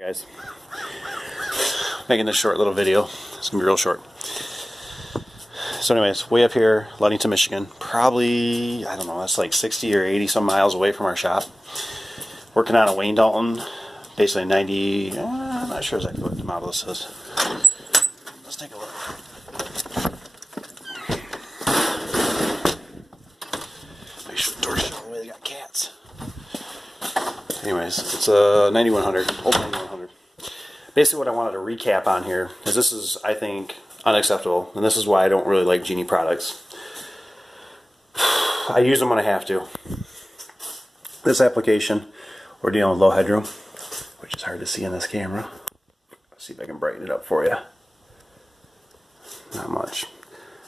Guys, making this short little video. It's gonna be real short. So anyways, way up here, Ludington, Michigan, probably, I don't know, that's like 60 or 80 some miles away from our shop. Working on a Wayne Dalton, basically 90, I'm not sure exactly what the model this is. Let's take a look. Make sure the door's shut all the way, they got cats. Anyways, it's a 9100, old 9100. Basically what I wanted to recap on here is this is, I think, unacceptable, and this is why I don't really like Genie products. I use them when I have to. This application, we're dealing with low headroom, which is hard to see in this camera. Let's see if I can brighten it up for you. Not much.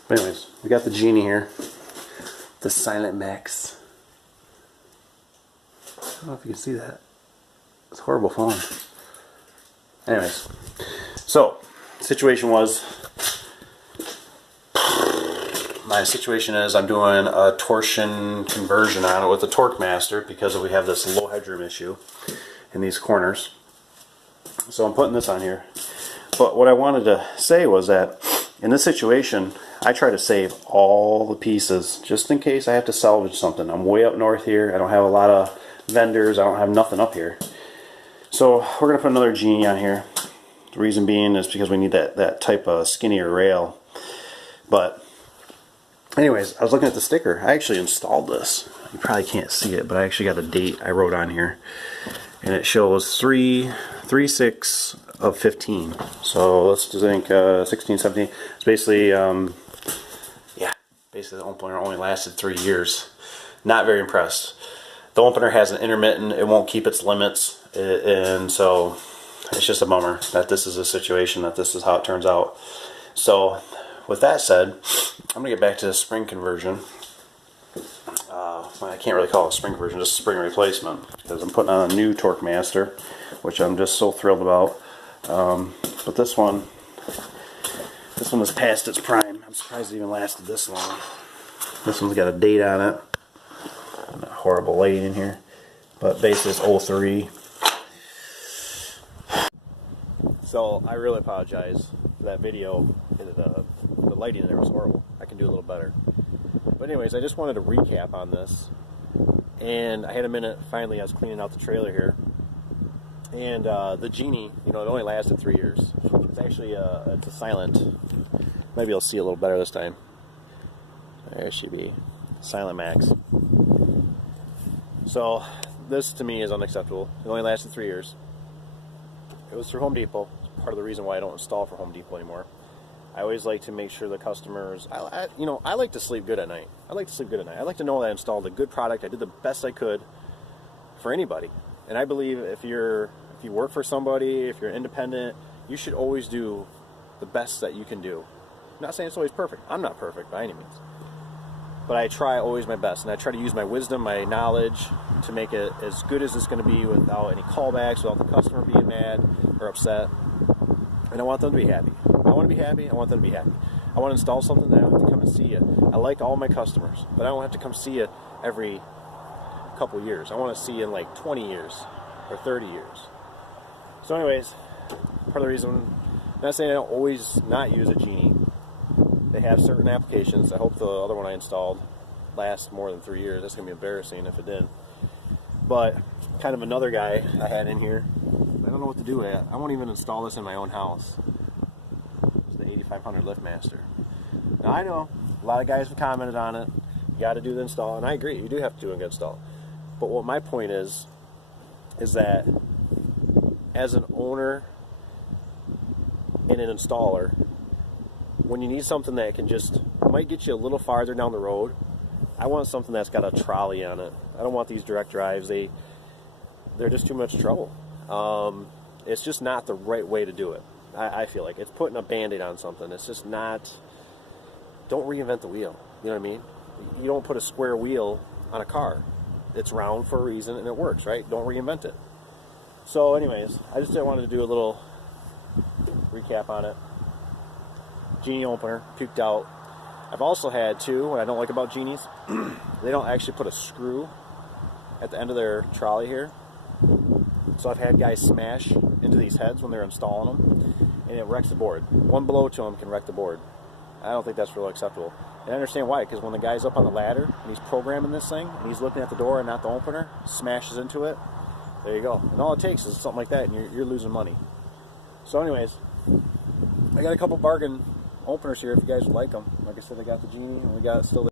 But anyways, we got the Genie here, the SilentMaxed. I don't know if you can see that. It's a horrible phone. Anyways, so situation was, my situation is I'm doing a torsion conversion on it with the Torque Master because we have this low headroom issue in these corners. So I'm putting this on here. But what I wanted to say was that in this situation, I try to save all the pieces just in case I have to salvage something. I'm way up north here. I don't have a lot of vendors. I don't have nothing up here. So we're going to put another Genie on here. The reason being is because we need that type of skinnier rail. But anyways, I was looking at the sticker. I actually installed this. You probably can't see it, but I actually got a date I wrote on here. And it shows 3/6 of 15. So let's just think 16, 17. It's basically, yeah, basically the opener only lasted 3 years. Not very impressed. The opener has an intermittent, it won't keep its limits, and so it's just a bummer that this is a situation, that this is how it turns out. So with that said, I'm going to get back to the spring conversion. I can't really call it a spring conversion, just a spring replacement, because I'm putting on a new Torque Master, which I'm just so thrilled about. But this one is past its prime. I'm surprised it even lasted this long. This one's got a date on it. Horrible lighting in here, but basically it's 03. So I really apologize for that video. The lighting in there was horrible. I can do a little better. But anyways, I just wanted to recap on this, and I had a minute. Finally, I was cleaning out the trailer here, and the Genie, you know, it only lasted 3 years. It's actually it's a silent. Maybe you'll see a little better this time. There it should be, SilentMaxed. So this to me is unacceptable. It only lasted 3 years. It was through Home Depot. It's part of the reason why I don't install for Home Depot anymore. I always like to make sure the customers, I like to sleep good at night. I like to know that I installed a good product. I did the best I could for anybody. And I believe if you work for somebody, if you're independent, you should always do the best that you can do. I'm not saying it's always perfect. I'm not perfect by any means. But I try always my best, and I try to use my wisdom, my knowledge, to make it as good as it's going to be without any callbacks, without the customer being mad or upset. And I want them to be happy. I want to be happy. I want them to be happy. I want to install something that I don't have to come and see you. I like all my customers, but I don't have to come see you every couple years. I want to see you in like 20 years or 30 years. So anyways, part of the reason, I'm not saying I don't always not use a Genie. They have certain applications. I hope the other one I installed lasts more than 3 years. That's going to be embarrassing if it did. But kind of another guy I had in here, I don't know what to do with it. I won't even install this in my own house. It's the 8500 LiftMaster. Now I know a lot of guys have commented on it. You got to do the install, and I agree. You do have to do an install. But what my point is that as an owner and an installer, when you need something that might get you a little farther down the road, I want something that's got a trolley on it. I don't want these direct drives. They're just too much trouble. It's just not the right way to do it. I feel like it's putting a Band-Aid on something. It's just not. Don't reinvent the wheel. You know what I mean? You don't put a square wheel on a car. It's round for a reason and it works, right? Don't reinvent it. So anyways, I just wanted to do a little recap on it. Genie opener, puked out. I've also had two, what I don't like about Genies, they don't actually put a screw at the end of their trolley here. So I've had guys smash into into these heads when they're installing them, and it wrecks the board. One blow to them can wreck the board. I don't think that's really acceptable. And I understand why, because when the guy's up on the ladder and he's programming this thing and he's looking at the door and not the opener, smashes into it, there you go. And all it takes is something like that, and you're losing money. So anyways, I got a couple bargain openers here if you guys would like them. Like I said, I got the Genie, and we got still